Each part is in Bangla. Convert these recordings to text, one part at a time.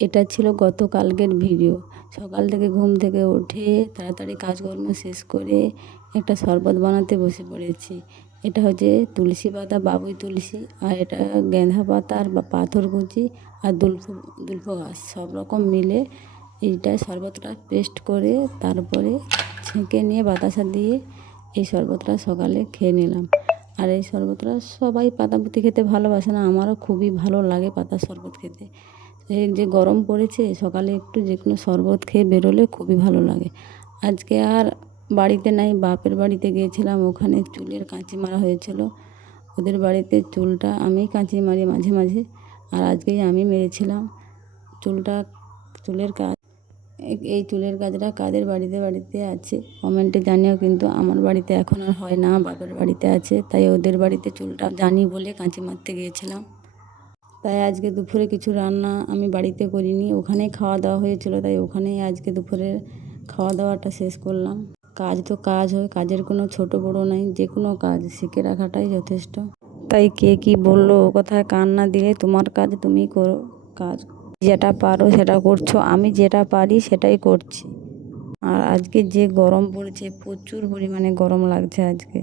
এটা ছিল গতকালকের ভিডিও। সকাল থেকে ঘুম থেকে উঠে তাড়াতাড়ি কাজকর্ম শেষ করে একটা শরবত বানাতে বসে পড়েছি। এটা হচ্ছে তুলসী পাতা, বাবুই তুলসী, আর এটা গেঁদা পাতা আর পাথরকুচি আর দুলফো ঘাস সব রকম মিলে এইটা শরবতটা পেস্ট করে তারপরে ছেঁকে নিয়ে বাতাসা দিয়ে এই শরবতটা সকালে খেয়ে নিলাম। আর এই শরবতটা সবাই পাতাপুতি খেতে ভালোবাসে না, আমারও খুবই ভালো লাগে পাতার শরবত খেতে। এই যে গরম পড়েছে, সকালে একটু যে কোনো শরবত খেয়ে বেরোলে খুবই ভালো লাগে। আজকে আর বাড়িতে নাই, বাপের বাড়িতে গিয়েছিলাম, ওখানে চুলের কাঁচি মারা হয়েছিল। ওদের বাড়িতে চুলটা আমি কাঁচি মারি মাঝে মাঝে, আর আজকেই আমি মেরেছিলাম চুলের কাজ। এই চুলের কাজটা কাদের বাড়িতে বাড়িতে আছে কমেন্টে জানিও, কিন্তু আমার বাড়িতে এখন আর হয় না, বাপের বাড়িতে আছে, তাই ওদের বাড়িতে চুলটা জানি বলে কাঁচি মারতে গিয়েছিলাম। তাই আজকে দুপুরে কিছু রান্না আমি বাড়িতে করিনি, ওখানেই খাওয়া দাওয়া হয়েছিল, তাই ওখানেই আজকে দুপুরে খাওয়া দাওয়াটা শেষ করলাম। কাজ তো কাজ হয়, কাজের কোনো ছোট বড় নাই, যে কোনো কাজ শিখে রাখাটাই যথেষ্ট। তাই কে কি বললো ও কথায় কান না দিয়ে তোমার কাজ তুমি করো। কাজ যেটা পারো সেটা করছো, আমি যেটা পারি সেটাই করছি। আর আজকে যে গরম পড়েছে, প্রচুর পরিমাণে গরম লাগছে আজকে।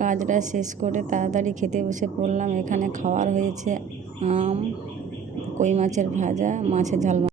কাজটা শেষ করে তাড়াতাড়ি খেতে বসে পড়লাম। এখানে খাওয়ার হয়েছে আম, কই মাছের ভাজা, মাছের ঝাল।